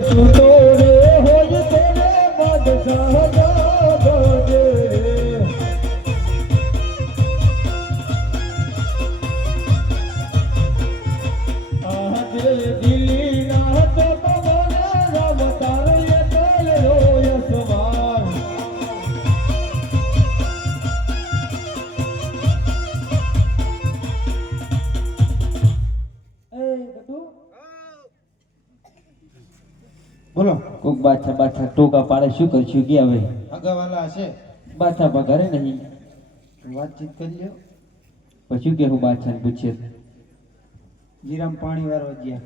Junto બાથા બાથા ટોકા પાડે શું કરશું કે હવે? અગાવાલા હશે. બાથા પા ઘરે નહીં. વાતચીત કરી લ્યો. પછી કે હું બાદશાહ પૂછે? જીરામ પાણી વાળવા ગયા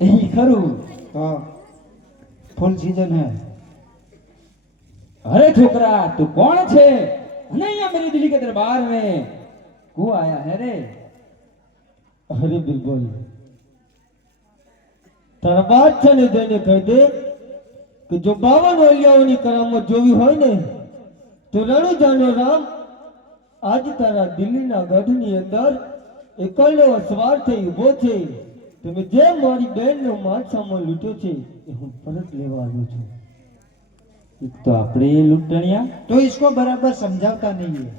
એ ખરું. તો ફૂલ સીઝન હે. અરે છોકરા તું કોણ છે? નહીં મેરી દિલ્હી કે દરબાર મેં. કો આયા હે રે? અરે બિલકુલ. દરબાર છે ને તેને કહી દે કે જો બાવન ઓલિયાઓની કરામત જોવી હોય ને તો રણુ જાનો રામ આજ તારા દિલ્હીના ગઢની અંદર એકલો સવાર થઈ છે. તમે જે મારી બહેનનો માલ સામાન છે એ હું પરત લેવા આવ્યો છું. એક તો આપણે લૂંટણિયા. તો इसको બરાબર સમજાવતા નહીં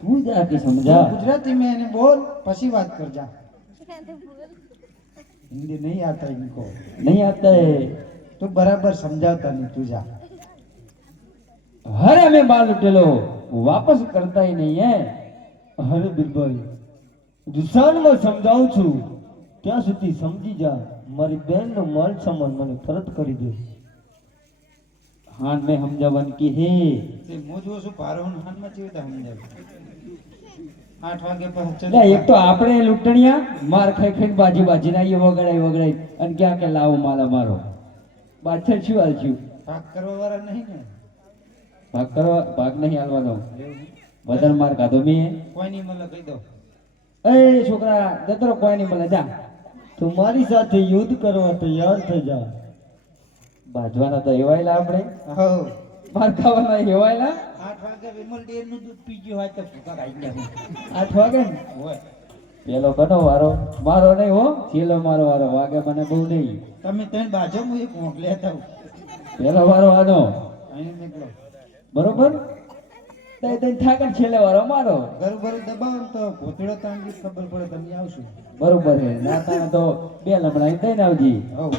તું જ સમજા. ગુજરાતી મેં એને બોલ પછી વાત કરજા. हिंदी नहीं आता इनको नहीं आता है તો બરાબર સમજાવતા નહીં તું જા. હરે મેં માલ લૂટેલો વાપસ કરતા નહીં એ હરે બિરબલ જુસાનમાં સમજાવું છું ત્યાં સુધી સમજી જા. મારી બહેનનો માલ સામાન મને પરત કરી દે. હાન મેં સમજાવવાની કે હે? તે મોજવો છું પારોન હાનમાં જીવતા સમજાવ? એક તો આપણે લૂંટણીયા માર ખાઈ ખાઈ બાજી બાજી ના વગડાય વગડાય અને ક્યાં ક્યાં લાવો માલા મારો? પાછળ શું હાલશું? ભાગ કરવા વાળા નહીં ને. ભાગ કરવા ભાગ નહીં હાલવાનો. વધારે માર ખાધો મેં. કોઈ નહીં મળે કહી દો. એ છોકરા જતો કોઈ નહીં મળે જા. તું મારી સાથે યુદ્ધ કરવા તૈયાર થઈ જા. બાજવાના તો એવાયલા આપણે. હો માર ખાવાના એવાયલા આઠ વાગે વિમલ ડેરનું દૂધ પી ગયો હોય તો ભૂખા ખાઈ ગયા. આઠ વાગે ને? હોય. પેલો કનો વારો. મારો નહીં હો છેલ્લો મારો વારો. વાગે મને બહુ નહીં. તમે ત્રણ બાજુ હું એક મોકલે હતા પેલો વારો આનો. બરોબર? તઈ તઈ થાકણ છેલ્લે વારો મારો. ઘર ભર દબાવ તો ભૂતળો તાંગી ખબર પડે તમે આવશો. બરોબર છે. ના તો બે લમણા દઈને આવજી. હો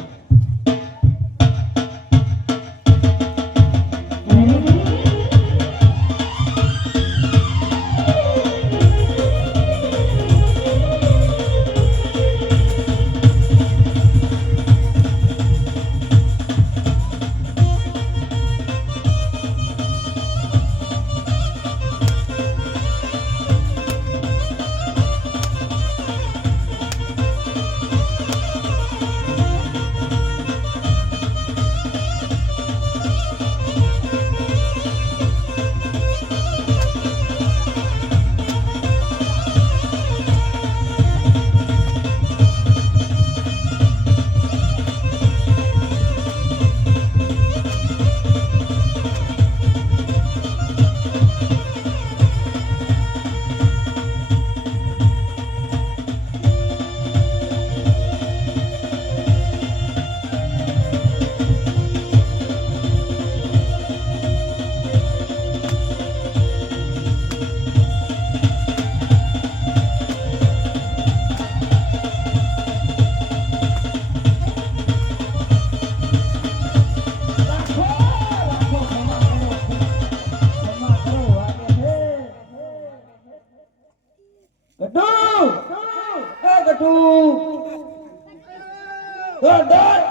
દોડ દોડ!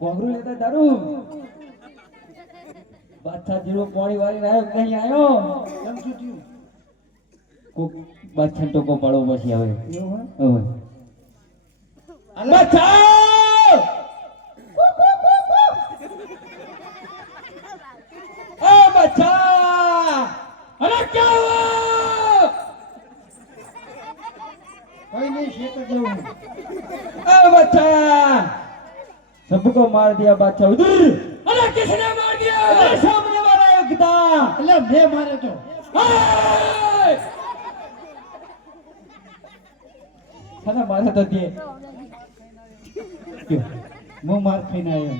કોંગરું લેતા દારૂ. બાદશાહ જીરો પાણી વાળી આવ્યો નહીં આવ્યો કેમ શું થયું કોક બાદશાહ ટોકો પાડવો પછી આવે એવું બાદશાહ એ બાદશાહ! અરે ક્યાં કઈ નહીં શેત જેવું ए बच्चा सबको मार दिया बादशाह उधर अरे किसने मार दिया अरे सामने वाला एक था એટલે મેં મારે તો हाय! खाना मारा तो दिए क्यों હું માર ખાઈને આવ્યો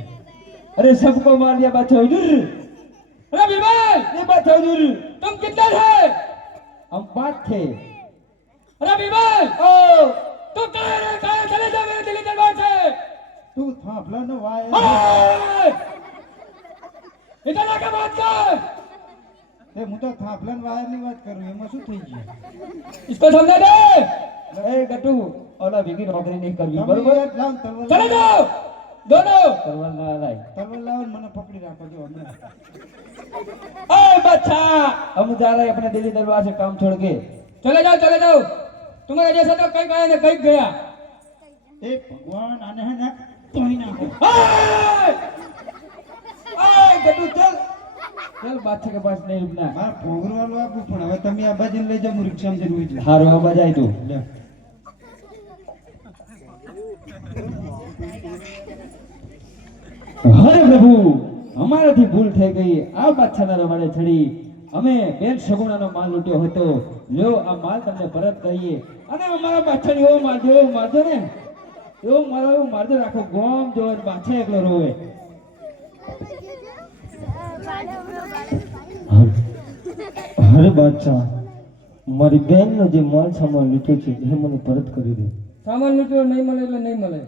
अरे सबको मार दिया बादशाह हुजूर अरे बीरबल ये बादशाह हुजूर तुम कितने थे हम पाँच थे अरे बीरबल ओ तुम कहाँ रहे कहाँ चले जाओ मेरे दिल्ली दरबार से તું થાંભલાનો વાય ओए! इधर आके बात कर એ હું તો થાંભલાના વાયરની વાત કરું એમાં શું થઈ ગયું इसको समझा दे ए गट्टू ओला भीगी नौकरी नहीं करवी તમે बरोबर યાર લાવો ને તલવાર चले લાવો. जाओ दोनों करवा ना लाई તલવાર લાવો ને મને પકડી રાખો જો હમણાં ओ बादशाह हम जा रहे हैं अपने दिल्ली दरबार से काम छोड़ के चले जाओ चले जाओ તમારા જૈસા તો કંઈક આયા ને કંઈક ગયા. એ ભગવાન આને હે ને તોઈ નાખો. ઓય ગટુ ચલ. ચલ બાદ છે કે પાસ નહીં રૂપના માર ભોંગરવાલો આ પણ હવે તમે આ બાજુ લઈ જાવ મુરી ક્ષમ જરૂર છે. હારો આ બાજુ આઈ તું હરે પ્રભુ અમારાથી ભૂલ થઈ ગઈ. આ બાદશાહના રવાડે ચડી. અમે બેન સગુણાનો માલ લૂંટ્યો હતો. લ્યો આ માલ તમને પરત કરીએ. અને અમારા પાછળ એવો મારજો એવો મારજો ને. એવો મારો એવો મારજો રાખો ગોમ જો પાછળ એકલો રોવે. અરે બાદશાહ મારી બેનનો જે માલ સામાન લીધો છે એ મને પરત કરી દે. સામાન લૂંટ્યો નહીં મળે એટલે નહીં મળે.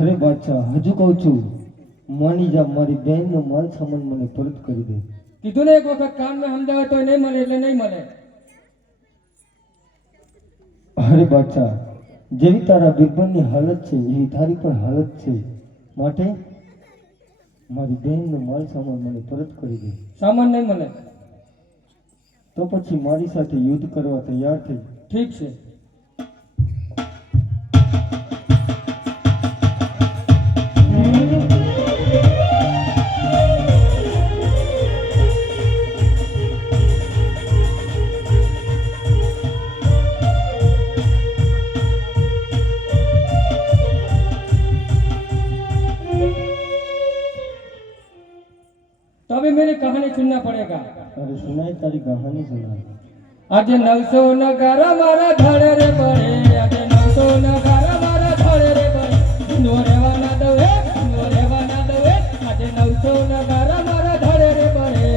અરે બાદશાહ હજુ કહું છું માની જા મારી બહેનનો માલ સામાન મને પરત કરી દે. કીધું ને એક વખત કામ ને સમજાવે તો નહીં મળે એટલે નહીં મળે. અરે બાદશાહ જેવી તારા બિગબનની હાલત છે એવી તારી પણ હાલત છે. માટે મારી બહેનનો માલ સામાન મને પરત કરી દે. સામાન નહીં મળે. તો પછી મારી સાથે યુદ્ધ કરવા તૈયાર થઈ. ઠીક છે. सुनना पड़ेगा अरे सुनाई तारी कहानी सुनाई आज नौ सौ न गारा मारा धड़े रे बड़े आज नौ सौ न गारा मारा धड़े रे बड़े नो रेवा ना दवे नो रेवा ना दवे आज नौ सौ न गारा मारा धड़े रे बड़े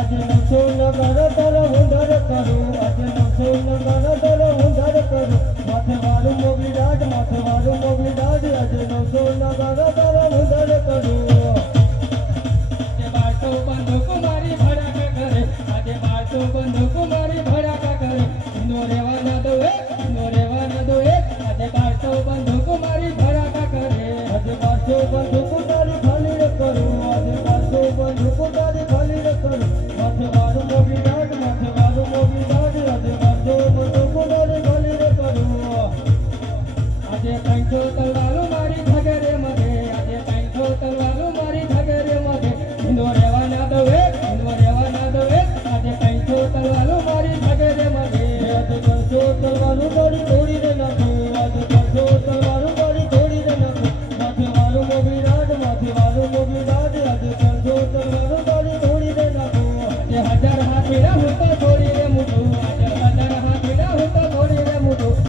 आज नौ सौ न गारा तारा हुंदर करो आज नौ सौ न गारा तारा हुंदर करो माथे वालू मोगली डाट माथे वालू मोगली डाट आज नौ सौ न गारा ಬಂದು ಕುಮಾರ অনুগরিত